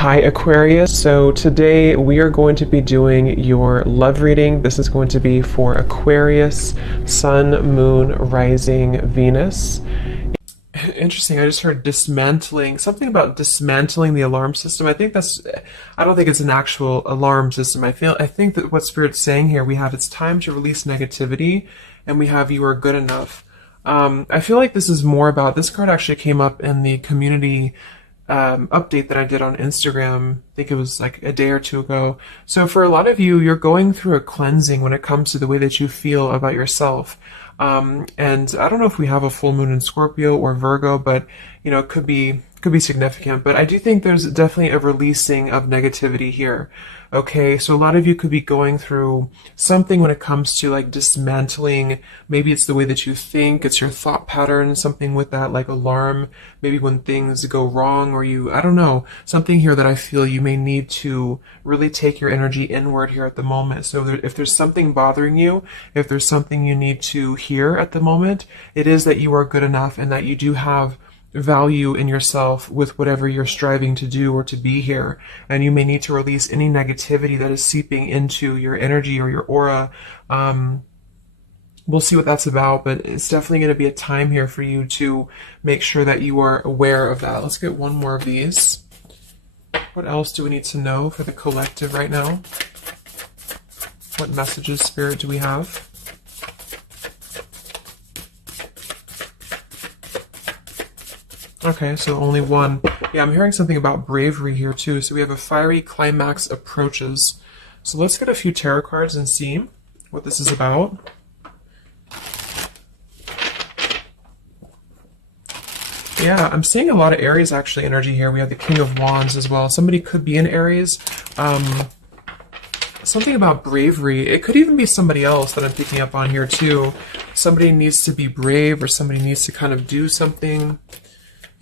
Hi Aquarius, so today we are going to be doing your love reading. This is going to be for Aquarius, Sun, Moon, Rising, Venus. Interesting, I just heard dismantling, something about dismantling the alarm system. I don't think it's an actual alarm system. I think that what Spirit's saying here, we have it's time to release negativity, and we have you are good enough. I feel like this is more about, this card actually came up in the community update that I did on Instagram. I think it was like a day or two ago. So for a lot of you, you're going through a cleansing when it comes to the way that you feel about yourself. And I don't know if we have a full moon in Scorpio or Virgo, but you know, it could be significant. But I do think there's definitely a releasing of negativity here. Okay, so a lot of you could be going through something when it comes to like dismantling. Maybe it's the way that you think, it's your thought pattern, something with that like alarm, maybe when things go wrong or I don't know, something here that I feel you may need to really take your energy inward here at the moment. So if there's something bothering you, if there's something you need to hear at the moment, it is that you are good enough and that you do have value in yourself with whatever you're striving to do or to be here, and you may need to release any negativity that is seeping into your energy or your aura. We'll see what that's about, but it's definitely going to be a time here for you to make sure that you are aware of that. Let's get one more of these. What else do we need to know for the collective right now? What messages, Spirit, do we have? Okay, so only one. Yeah, I'm hearing something about bravery here too. So we have a fiery climax approaches. So let's get a few tarot cards and see what this is about. Yeah, I'm seeing a lot of Aries actually energy here. We have the King of Wands as well. Somebody could be in Aries. Something about bravery. It could even be somebody else that I'm picking up on here too. Somebody needs to be brave, or somebody needs to kind of do something.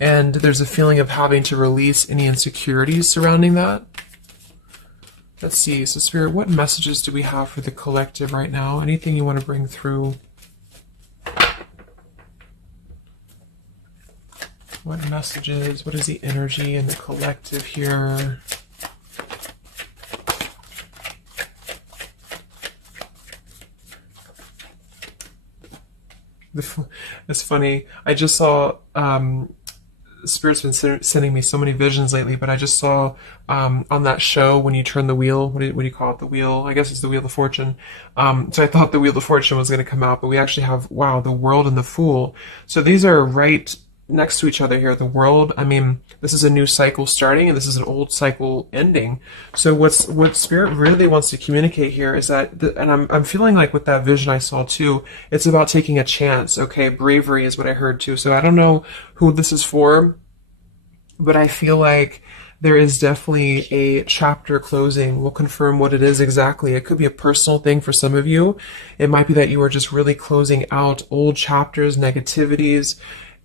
And there's a feeling of having to release any insecurities surrounding that. Let's see. So Spirit, what messages do we have for the collective right now? Anything you want to bring through? What messages? What is the energy in the collective here? It's funny. I just saw... Spirit's been sending me so many visions lately, but I just saw on that show when you turn the wheel, what do you call it? The wheel, I guess it's the Wheel of Fortune. So I thought the Wheel of Fortune was going to come out, but we actually have, wow, the World and the Fool. So these are right next to each other here. The World, I mean, this is a new cycle starting, and this is an old cycle ending. So what Spirit really wants to communicate here is that, and I'm feeling like with that vision I saw too, it's about taking a chance. Okay, bravery is what I heard too. So I don't know who this is for, but I feel like there is definitely a chapter closing. We'll confirm what it is exactly. It could be a personal thing for some of you. It might be that you are just really closing out old chapters, negativities.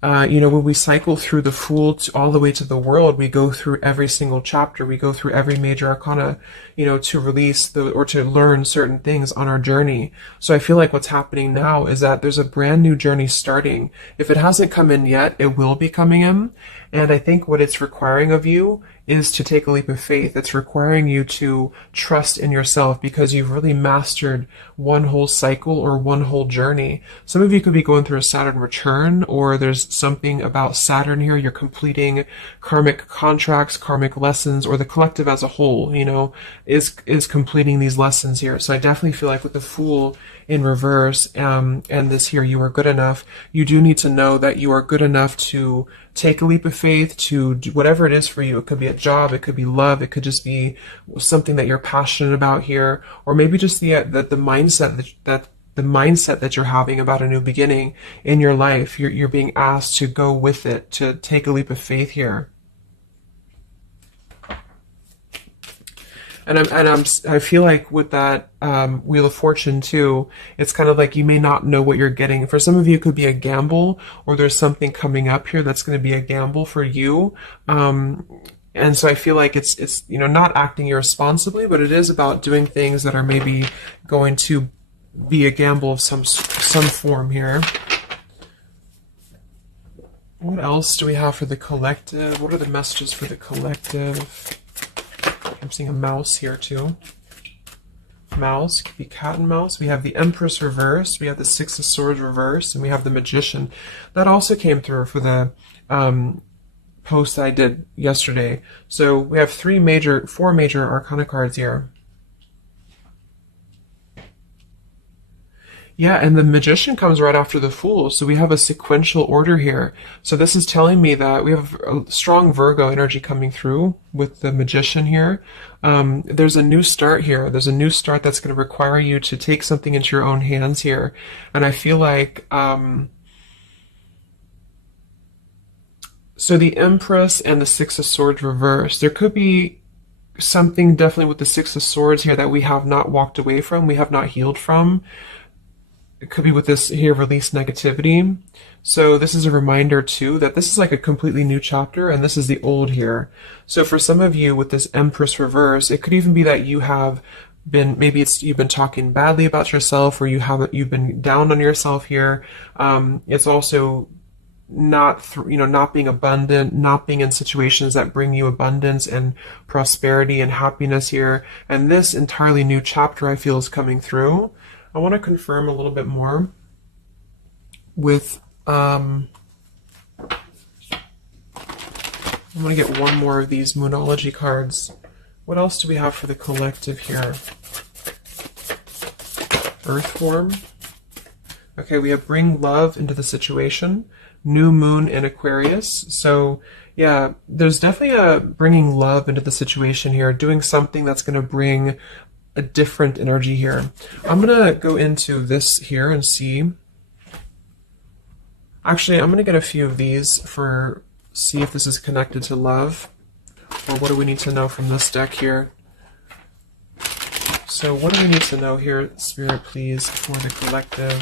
You know, when we cycle through the Fool all the way to the World, we go through every single chapter. We go through every major arcana, you know, to release or to learn certain things on our journey. So I feel like what's happening now is that there's a brand new journey starting. If it hasn't come in yet, it will be coming in. And I think what it's requiring of you is to take a leap of faith. It's requiring you to trust in yourself because you've really mastered one whole cycle or one whole journey. Some of you could be going through a Saturn return, or there's something about Saturn here. You're completing karmic contracts, karmic lessons, or the collective as a whole, you know, is completing these lessons here. So I definitely feel like with the Fool in reverse, and this here, you are good enough. You do need to know that you are good enough to take a leap of faith, to do whatever it is for you. It could be a job, it could be love, it could just be something that you're passionate about here, or maybe just the mindset that you're having about a new beginning in your life. You're being asked to go with it, to take a leap of faith here. And I feel like with that Wheel of Fortune too, it's kind of like you may not know what you're getting. For some of you, it could be a gamble, or there's something coming up here that's going to be a gamble for you. And so I feel like it's you know, not acting irresponsibly, but it is about doing things that are maybe going to be a gamble of some form here. What else do we have for the collective? What are the messages for the collective? seeing a mouse here too. Mouse, could be cat and mouse. We have the Empress reversed, we have the Six of Swords reversed, and we have the Magician. That also came through for the post that I did yesterday. So we have four major Arcana cards here. Yeah, and the Magician comes right after the Fool, so we have a sequential order here. So this is telling me that we have a strong Virgo energy coming through with the Magician here. There's a new start here. There's a new start that's going to require you to take something into your own hands here. And I feel like, so the Empress and the Six of Swords reversed. There could be something definitely with the Six of Swords here that we have not walked away from, we have not healed from. It could be with this here, release negativity. So this is a reminder too that this is like a completely new chapter and this is the old here. So for some of you with this Empress reverse, it could even be that you have been, maybe you've been talking badly about yourself, or you've been down on yourself here. It's also not being abundant, not being in situations that bring you abundance and prosperity and happiness here. And this entirely new chapter I feel is coming through. I want to confirm a little bit more with, I'm going to get one more of these Moonology cards. What else do we have for the collective here? Earth form. Okay, we have bring love into the situation. New moon in Aquarius. So yeah, there's definitely a bringing love into the situation here, doing something that's going to bring a different energy here. I'm going to go into this here and see. Actually, I'm going to get a few of these see if this is connected to love, or what do we need to know from this deck here. So what do we need to know here, Spirit, please, for the collective?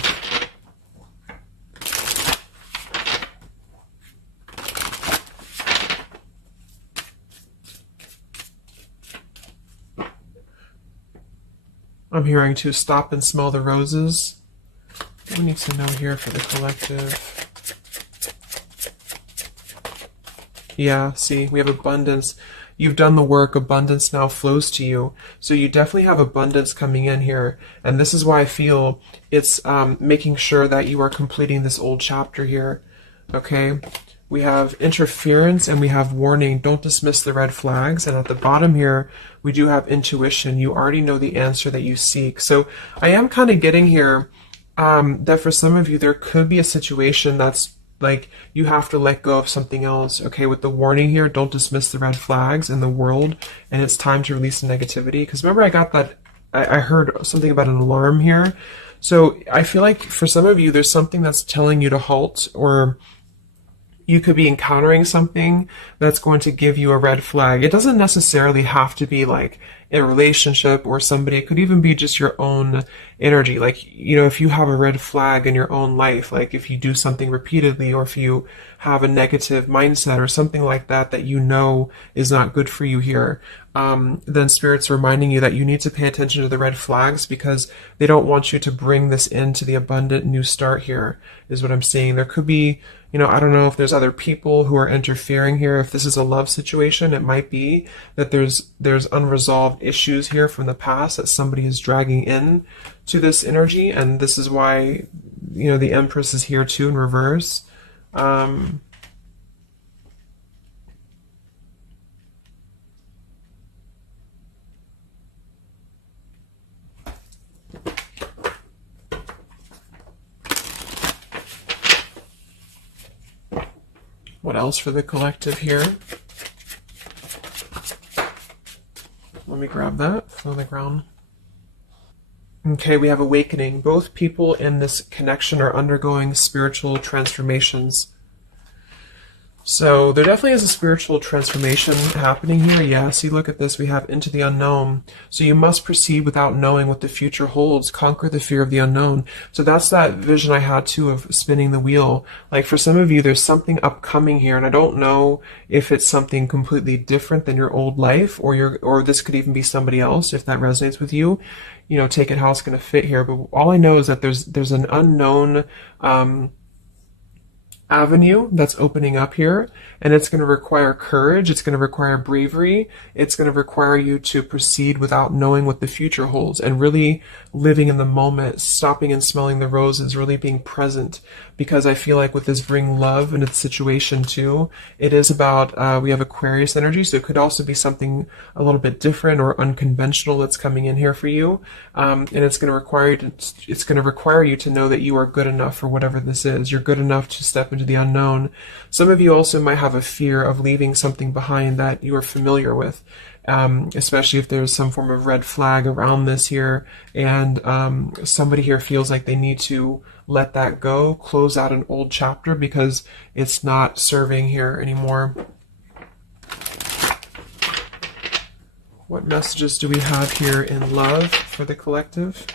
I'm hearing to stop and smell the roses. What do we need to know here for the collective? Yeah, see, we have abundance. You've done the work, abundance now flows to you. So you definitely have abundance coming in here. And this is why I feel it's making sure that you are completing this old chapter here. Okay? We have interference and we have warning. Don't dismiss the red flags. And at the bottom here, we do have intuition. You already know the answer that you seek. So I am kind of getting here that for some of you, there could be a situation that's like you have to let go of something else. Okay, with the warning here, don't dismiss the red flags in the world. And it's time to release the negativity. Because remember, I got that, I heard something about an alarm here. So I feel like for some of you, there's something that's telling you to halt, or you could be encountering something that's going to give you a red flag. It doesn't necessarily have to be like a relationship or somebody. It could even be just your own energy. Like, you know, if you have a red flag in your own life, like if you do something repeatedly, or if you have a negative mindset or something like that, that you know is not good for you here, then Spirit's reminding you that you need to pay attention to the red flags, because they don't want you to bring this into the abundant new start here, is what I'm seeing. There could be, you know, I don't know if there's other people who are interfering here. If this is a love situation, it might be that there's unresolved issues here from the past that somebody is dragging in to this energy, and this is why, you know, the Empress is here too in reverse. What else for the collective here? Let me grab that from the ground. Okay, we have awakening. Both people in this connection are undergoing spiritual transformations. So there definitely is a spiritual transformation happening here. Yeah, see, look at this. We have into the unknown. So you must proceed without knowing what the future holds. Conquer the fear of the unknown. So that's that vision I had too of spinning the wheel. Like for some of you, there's something upcoming here, and I don't know if it's something completely different than your old life, or this could even be somebody else. If that resonates with you, you know, take it how it's going to fit here. But all I know is that there's an unknown avenue that's opening up here, and it's going to require courage, it's going to require bravery, it's going to require you to proceed without knowing what the future holds, and really living in the moment, stopping and smelling the roses, really being present. Because I feel like with this bring love in its situation too, it is about, we have Aquarius energy, so it could also be something a little bit different or unconventional that's coming in here for you, and it's going to require you to know that you are good enough for whatever this is. You're good enough to step into the unknown. Some of you also might have a fear of leaving something behind that you are familiar with, especially if there's some form of red flag around this here, and somebody here feels like they need to let that go, close out an old chapter because it's not serving here anymore. What messages do we have here in love for the collective?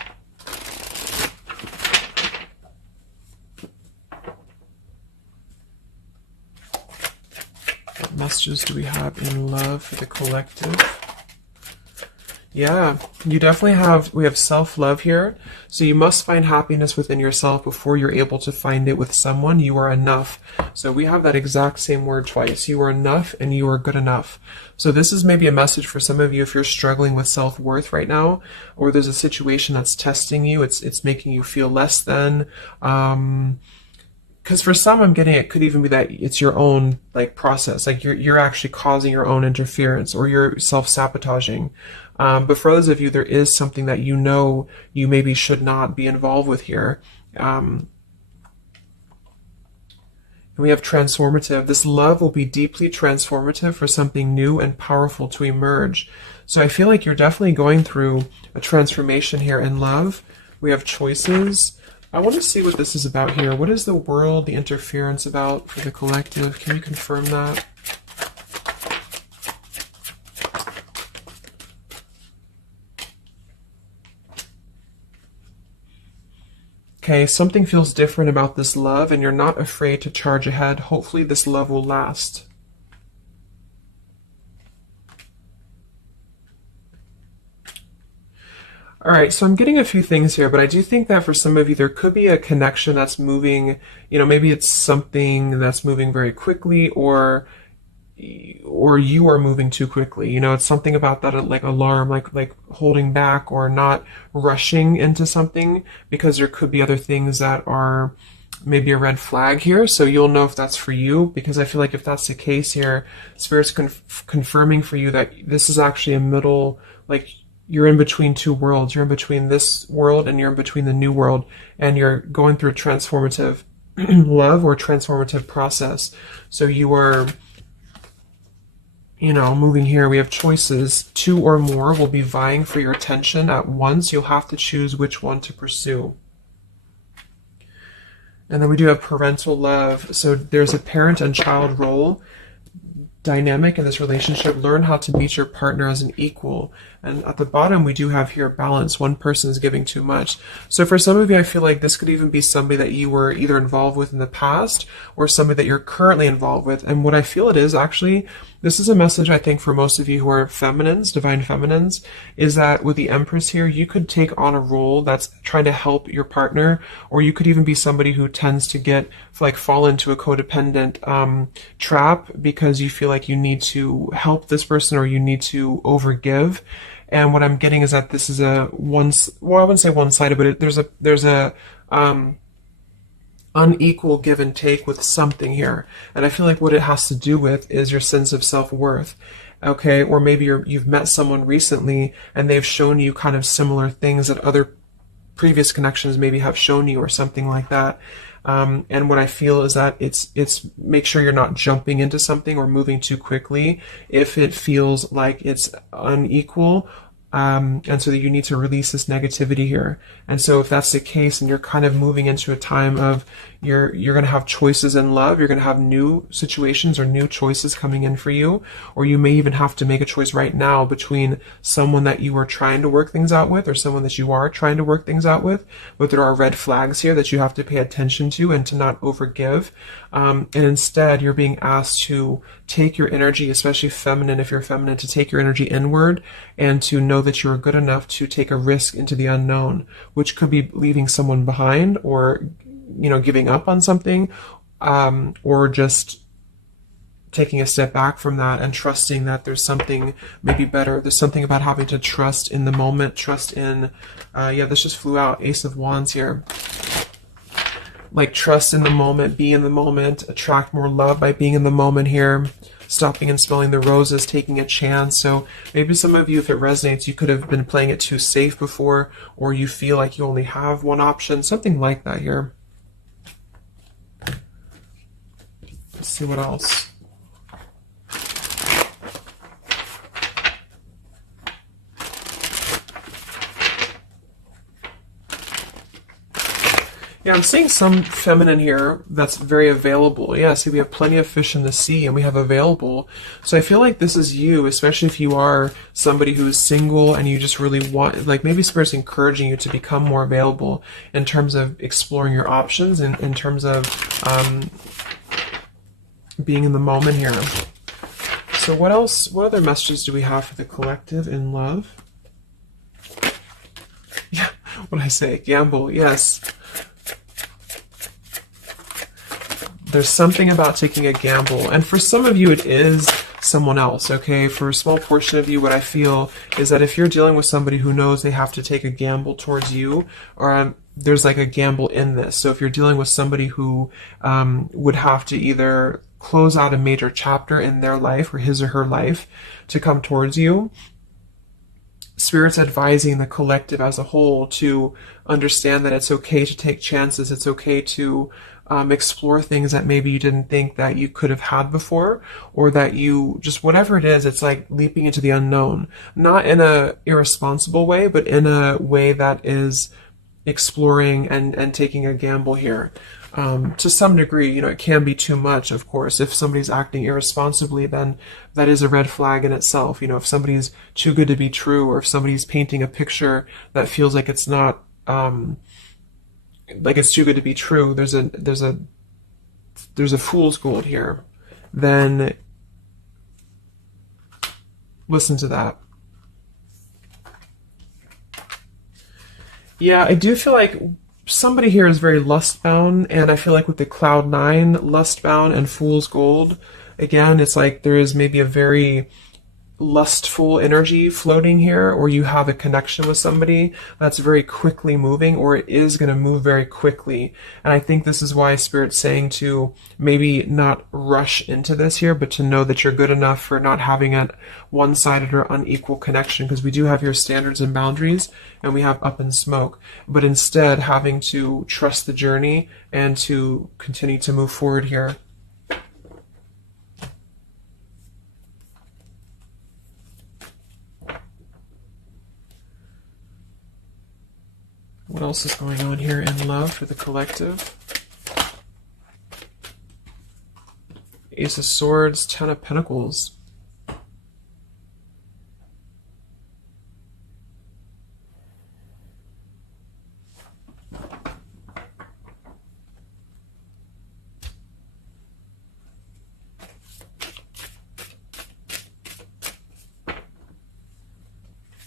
What messages do we have in love for the collective? Yeah, you definitely we have self-love here. So you must find happiness within yourself before you're able to find it with someone. You are enough. So we have that exact same word twice. You are enough and you are good enough. So this is maybe a message for some of you if you're struggling with self-worth right now, or there's a situation that's testing you. It's making you feel less than, because for some, I'm getting it could even be that it's your own like process, like you're actually causing your own interference, or you're self-sabotaging. But for those of you, there is something that you know you maybe should not be involved with here. And we have transformative. This love will be deeply transformative for something new and powerful to emerge. So I feel like you're definitely going through a transformation here in love. We have choices. I want to see what this is about here. What is the world, the interference about for the collective? Can you confirm that? Okay, something feels different about this love, and you're not afraid to charge ahead. Hopefully this love will last. All right, so I'm getting a few things here, but I do think that for some of you, there could be a connection that's moving, maybe it's something that's moving very quickly, or you are moving too quickly. It's something about that, like alarm, like holding back or not rushing into something, because there could be other things that are maybe a red flag here. So you'll know if that's for you, because I feel like if that's the case here, Spirit's confirming for you that this is actually a middle, like you're in between two worlds. You're in between this world and you're in between the new world, and you're going through a transformative love or transformative process. So you are moving here. We have choices. Two or more will be vying for your attention at once. You'll have to choose which one to pursue. And then we do have parental love. So there's a parent and child role dynamic in this relationship. Learn how to meet your partner as an equal. And at the bottom, we do have here balance. One person is giving too much. So for some of you, I feel like this could even be somebody that you were either involved with in the past or somebody that you're currently involved with. And what I feel it is actually, this is a message I think for most of you who are feminines, divine feminines, is that with the Empress here, you could take on a role that's trying to help your partner, or you could even be somebody who tends to fall into a codependent trap because you feel like you need to help this person or you need to overgive. And what I'm getting is that this is I wouldn't say one-sided, but there's a unequal give and take with something here. And I feel like what it has to do with is your sense of self-worth. Okay, or maybe you've met someone recently and they've shown you kind of similar things that other previous connections maybe have shown you, or something like that. And what I feel is that it's make sure you're not jumping into something or moving too quickly if it feels like it's unequal. And so that you need to release this negativity here. And so if that's the case and you're kind of moving into a time of you're going to have choices in love, you're going to have new situations or new choices coming in for you, or you may even have to make a choice right now between someone that you are trying to work things out with or someone that you are trying to work things out with, but there are red flags here that you have to pay attention to and to not overgive. And instead you're being asked to take your energy, especially feminine, if you're feminine, to take your energy inward and to know that you're good enough to take a risk into the unknown, which could be leaving someone behind or, giving up on something, or just taking a step back from that and trusting that there's something maybe better. There's something about having to trust in the moment, trust in, yeah, this just flew out, Ace of Wands here. Like trust in the moment, be in the moment, attract more love by being in the moment here, stopping and smelling the roses, taking a chance. So maybe some of you, if it resonates, you could have been playing it too safe before, or you feel like you only have one option, something like that here. Let's see what else. Yeah, I'm seeing some feminine here that's very available. Yeah, see, we have plenty of fish in the sea and we have available. So I feel like this is you, especially if you are somebody who is single and you just really want, like maybe Spirit's encouraging you to become more available in terms of exploring your options and in terms of being in the moment here. So what else, what other messages do we have for the collective in love? Yeah, what did I say? Gamble, yes. There's something about taking a gamble. And for some of you, it is someone else, okay? For a small portion of you, what I feel is that if you're dealing with somebody who knows they have to take a gamble towards you, or there's like a gamble in this. So if you're dealing with somebody who would have to either close out a major chapter in their life or his or her life to come towards you, Spirit's advising the collective as a whole to understand that it's okay to take chances. It's okay to explore things that maybe you didn't think that you could have had before, or that you just, whatever it is, it's like leaping into the unknown, not in a irresponsible way, but in a way that is exploring and taking a gamble here. To some degree, you know, it can be too much, of course. If somebody's acting irresponsibly, then that is a red flag in itself. You know, if somebody's too good to be true, or if somebody's painting a picture that feels like it's not, like it's too good to be true, there's a fool's gold here, then listen to that. Yeah, I do feel like somebody here is very lust-bound, and I feel like with the Cloud 9, lust-bound and fool's gold, again, it's like there is maybe a very lustful energy floating here, or you have a connection with somebody that's very quickly moving, or it is going to move very quickly. And I think this is why Spirit's saying to maybe not rush into this here, but to know that you're good enough for not having a one-sided or unequal connection, because we do have your standards and boundaries, and we have up in smoke, but instead having to trust the journey and to continue to move forward here. What else is going on here in love for the collective? Ace of Swords, Ten of Pentacles.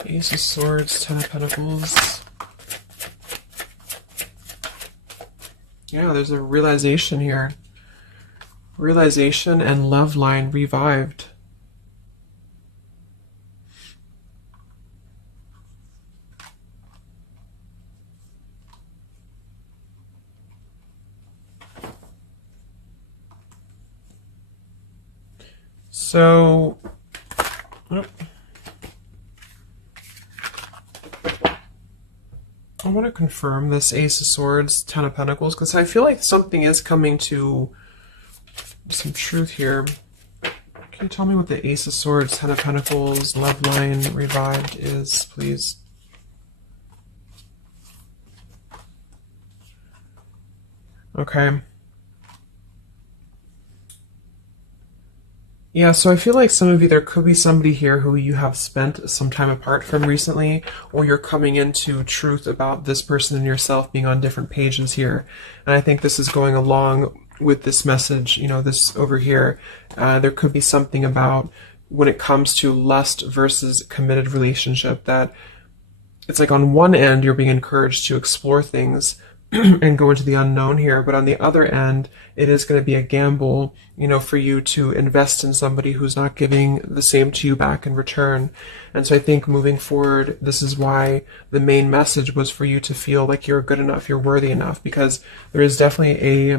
Ace of Swords, Ten of Pentacles. Yeah, there's a realization here. Realization and love line revived. So, I want to confirm this Ace of Swords, Ten of Pentacles, because I feel like something is coming to some truth here. Can you tell me what the Ace of Swords, Ten of Pentacles, love line revived is, please? Okay. Yeah, so I feel like some of you, there could be somebody here who you have spent some time apart from recently, or you're coming into truth about this person and yourself being on different pages here. And I think this is going along with this message, you know, this over here. There could be something about when it comes to lust versus committed relationship, that it's like on one end you're being encouraged to explore things, and go into the unknown here. But on the other end, it is going to be a gamble, for you to invest in somebody who's not giving the same to you back in return. And so I think moving forward, this is why the main message was for you to feel like you're good enough, you're worthy enough, because there is definitely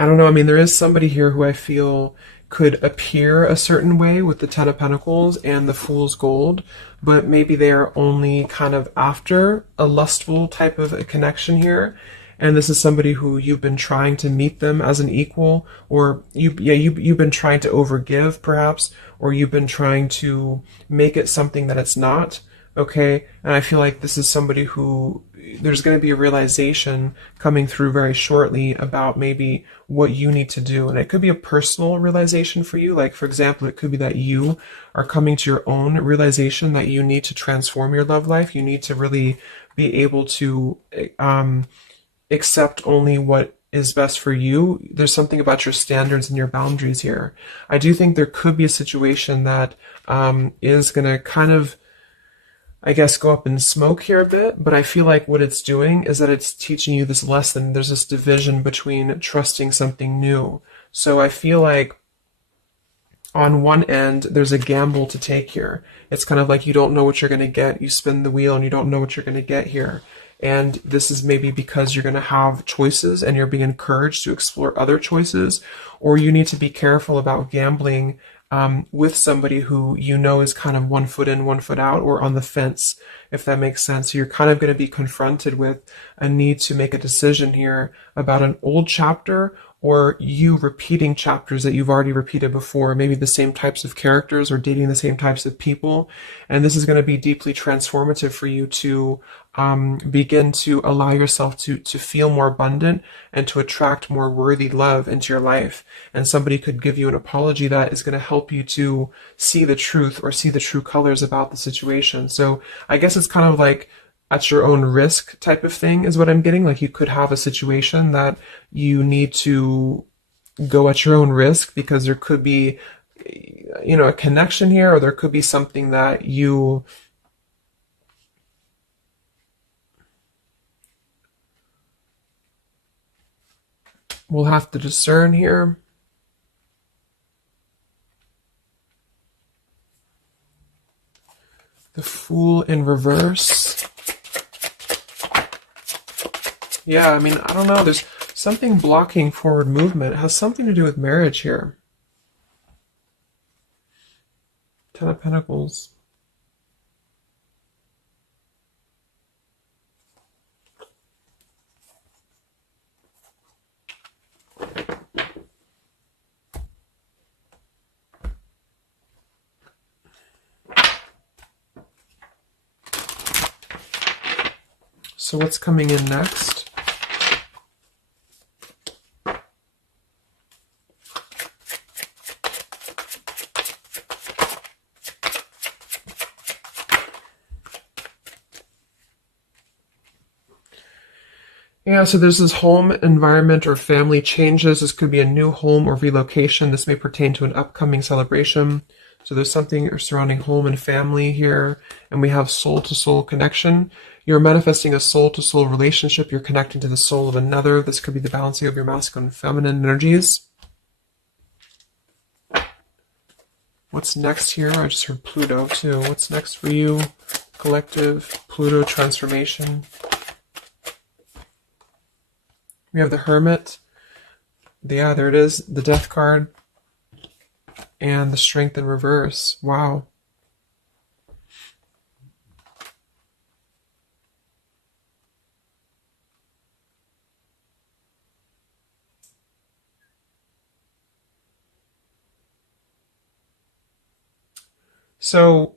I don't know, I mean, there is somebody here who I feel could appear a certain way with the Ten of Pentacles and the Fool's Gold, but maybe they are only kind of after a lustful type of a connection here. And this is somebody who you've been trying to meet them as an equal, or you've been trying to overgive perhaps, or you've been trying to make it something that it's not. Okay, and I feel like this is somebody who there's going to be a realization coming through very shortly about maybe what you need to do. And it could be a personal realization for you. Like, for example, it could be that you are coming to your own realization that you need to transform your love life. You need to really be able to accept only what is best for you. There's something about your standards and your boundaries here. I do think there could be a situation that is going to kind of, I guess, go up in smoke here a bit, but I feel like what it's doing is that it's teaching you this lesson. There's this division between trusting something new. So I feel like on one end, there's a gamble to take here. It's kind of like you don't know what you're going to get. You spin the wheel and you don't know what you're going to get here. And this is maybe because you're going to have choices and you're being encouraged to explore other choices, or you need to be careful about gambling with somebody who is kind of 1 foot in, 1 foot out, or on the fence, if that makes sense. So you're kind of going to be confronted with a need to make a decision here about an old chapter, or you repeating chapters that you've already repeated before, maybe the same types of characters or dating the same types of people. And this is going to be deeply transformative for you to begin to allow yourself to feel more abundant and to attract more worthy love into your life. And somebody could give you an apology that is going to help you to see the truth or see the true colors about the situation. So I guess it's kind of like at your own risk type of thing is what I'm getting. Like, you could have a situation that you need to go at your own risk because there could be, a connection here, or there could be something that you will have to discern here. The Fool in reverse. Yeah, I mean, I don't know. There's something blocking forward movement. It has something to do with marriage here. Ten of Pentacles. So what's coming in next? Yeah, so there's this home environment or family changes. This could be a new home or relocation. This may pertain to an upcoming celebration. So there's something surrounding home and family here. And we have soul-to-soul connection. You're manifesting a soul-to-soul relationship. You're connecting to the soul of another. This could be the balancing of your masculine and feminine energies. What's next here? I just heard Pluto too. What's next for you? Collective, Pluto transformation. We have the Hermit. Yeah, there it is. The Death card. And the Strength in reverse. Wow. So,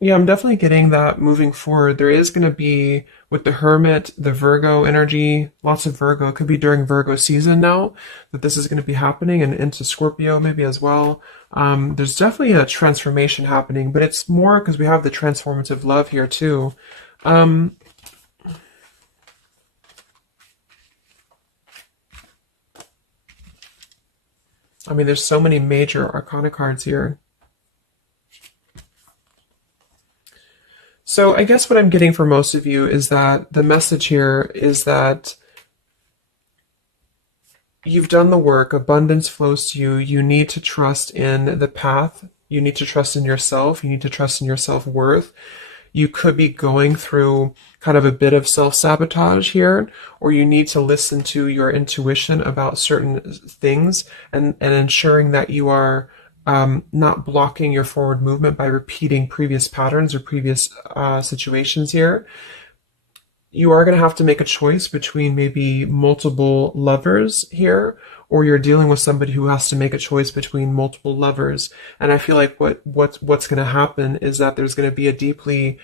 yeah, I'm definitely getting that moving forward. There is going to be, with the Hermit, the Virgo energy, lots of Virgo. It could be during Virgo season now that this is going to be happening, and into Scorpio maybe as well. There's definitely a transformation happening, but it's more because we have the transformative love here too. I mean, there's so many major arcana cards here. So I guess what I'm getting for most of you is that the message here is that you've done the work, abundance flows to you. You need to trust in the path. You need to trust in yourself. You need to trust in your self-worth. You could be going through kind of a bit of self-sabotage here, or you need to listen to your intuition about certain things and ensuring that you are not blocking your forward movement by repeating previous patterns or previous situations here. You are going to have to make a choice between maybe multiple lovers here, or you're dealing with somebody who has to make a choice between multiple lovers. And I feel like what's going to happen is that there's going to be a deeply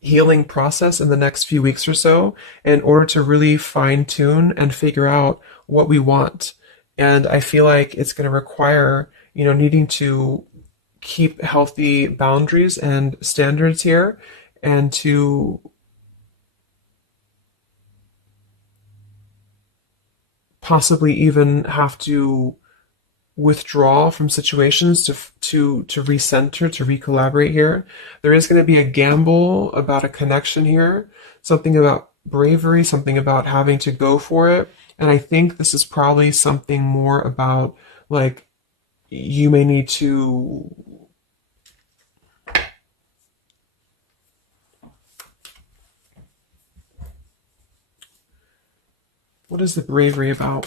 healing process in the next few weeks or so in order to really fine tune and figure out what we want. And I feel like it's going to require, needing to keep healthy boundaries and standards here, and to possibly even have to withdraw from situations to recenter, to recollaborate here. There is going to be a gamble about a connection here, something about bravery, something about having to go for it. And I think this is probably something more about, like, you may need to what is the bravery about?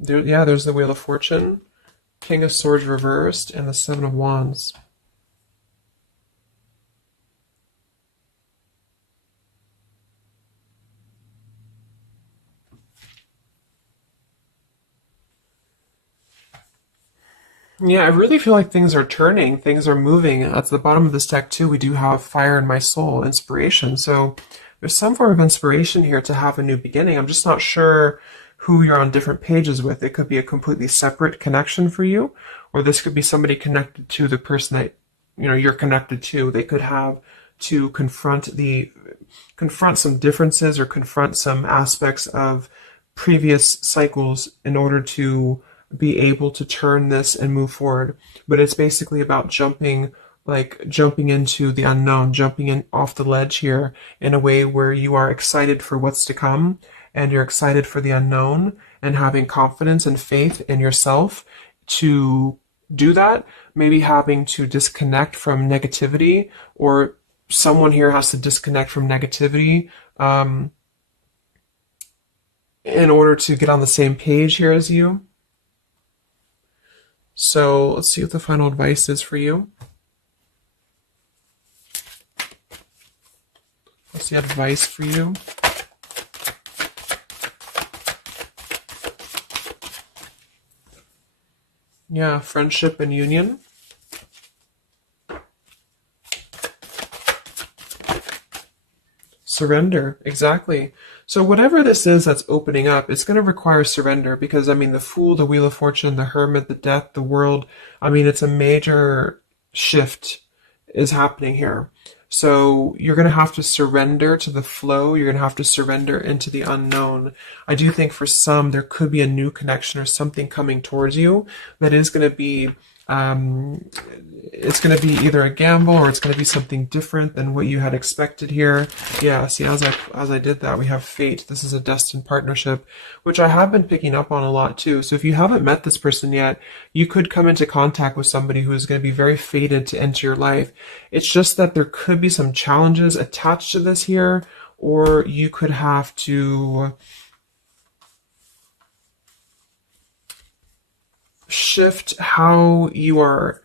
There's the Wheel of Fortune, King of Swords reversed, and the Seven of Wands. Yeah, I really feel like things are turning, things are moving. At the bottom of this deck too, we do have Fire in My Soul, inspiration. So there's some form of inspiration here to have a new beginning. I'm just not sure who you're on different pages with. It could be a completely separate connection for you, or this could be somebody connected to the person that you're connected to. They could have to confront some differences or confront some aspects of previous cycles in order to be able to turn this and move forward. But it's basically about jumping into the unknown, jumping in off the ledge here in a way where you are excited for what's to come, and you're excited for the unknown, and having confidence and faith in yourself to do that. Maybe having to disconnect from negativity, or someone here has to disconnect from negativity in order to get on the same page here as you. So let's see what the final advice is for you. What's the advice for you? Yeah, friendship and union. Surrender, exactly. So whatever this is that's opening up, it's going to require surrender, because, the Fool, the Wheel of Fortune, the Hermit, the Death, the World, it's a major shift is happening here. So you're going to have to surrender to the flow. You're going to have to surrender into the unknown. I do think for some, there could be a new connection or something coming towards you that is going to be it's going to be either a gamble, or it's going to be something different than what you had expected here. Yeah, see, as I did that, we have fate. This is a destined partnership, which I have been picking up on a lot too. So if you haven't met this person yet, you could come into contact with somebody who is going to be very fated to enter your life. It's just that there could be some challenges attached to this here, or you could have to shift how you are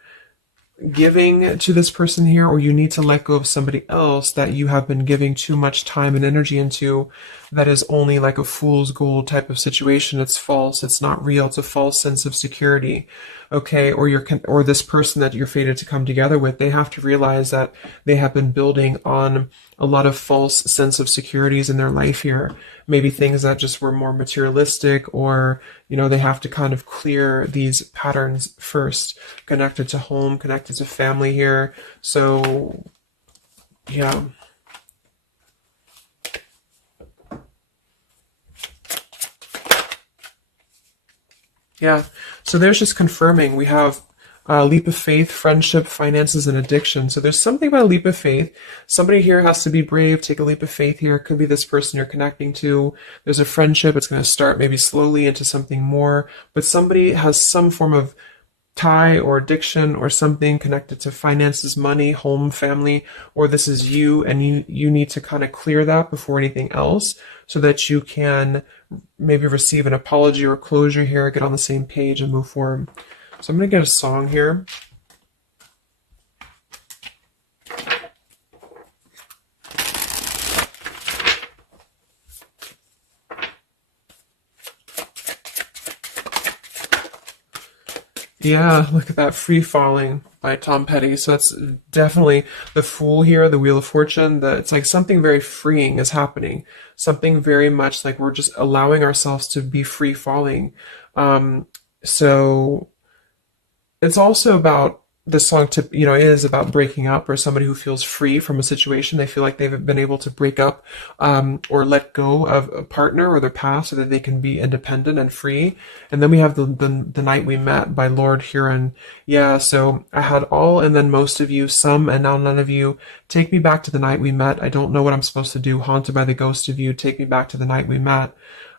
giving to this person here, or you need to let go of somebody else that you have been giving too much time and energy into, that is only like a fool's gold type of situation. It's false, it's not real, it's a false sense of security. Okay, or this person that you're fated to come together with, they have to realize that they have been building on a lot of false sense of securities in their life here. Maybe things that just were more materialistic, or they have to kind of clear these patterns first, connected to home, connected to family here. So yeah. Yeah, so there's just confirming. We have Leap of faith, friendship, finances, and addiction. So there's something about a leap of faith. Somebody here has to be brave, take a leap of faith here. It could be this person you're connecting to. There's a friendship. It's going to start maybe slowly into something more, but somebody has some form of tie or addiction or something connected to finances, money, home, family, or this is you, and you need to kind of clear that before anything else so that you can maybe receive an apology or closure here, get on the same page and move forward. So I'm going to get a song here. Yeah, look at that, Free Falling by Tom Petty. So that's definitely the Fool here, the Wheel of Fortune. It's like something very freeing is happening. Something very much like we're just allowing ourselves to be free falling. So it's also about this song is about breaking up, or somebody who feels free from a situation. They feel like they've been able to break up or let go of a partner or their past so that they can be independent and free. And then we have the Night We Met by Lord Huron. Yeah, so I had all and then most of you, some and now none of you. Take me back to the night we met. I don't know what I'm supposed to do. Haunted by the ghost of you. Take me back to the night we met.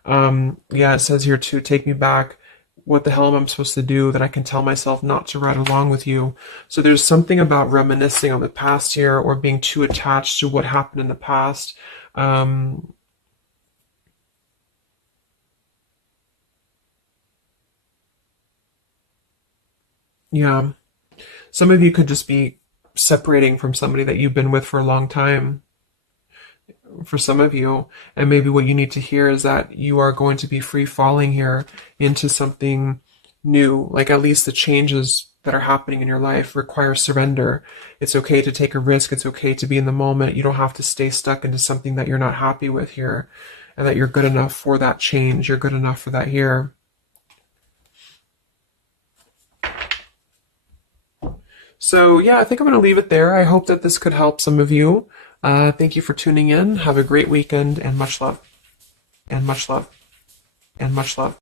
Yeah, it says here too, take me back. What the hell am I supposed to do that I can tell myself not to ride along with you? So there's something about reminiscing on the past here, or being too attached to what happened in the past. Yeah, some of you could just be separating from somebody that you've been with for a long time. For some of you, and maybe what you need to hear is that you are going to be free falling here into something new. Like, at least the changes that are happening in your life require surrender. It's okay to take a risk. It's okay to be in the moment. You don't have to stay stuck into something that you're not happy with here, and that you're good enough for that change. You're good enough for that here. So yeah, I think I'm going to leave it there. I hope that this could help some of you. Thank you for tuning in. Have a great weekend, and much love, and much love, and much love.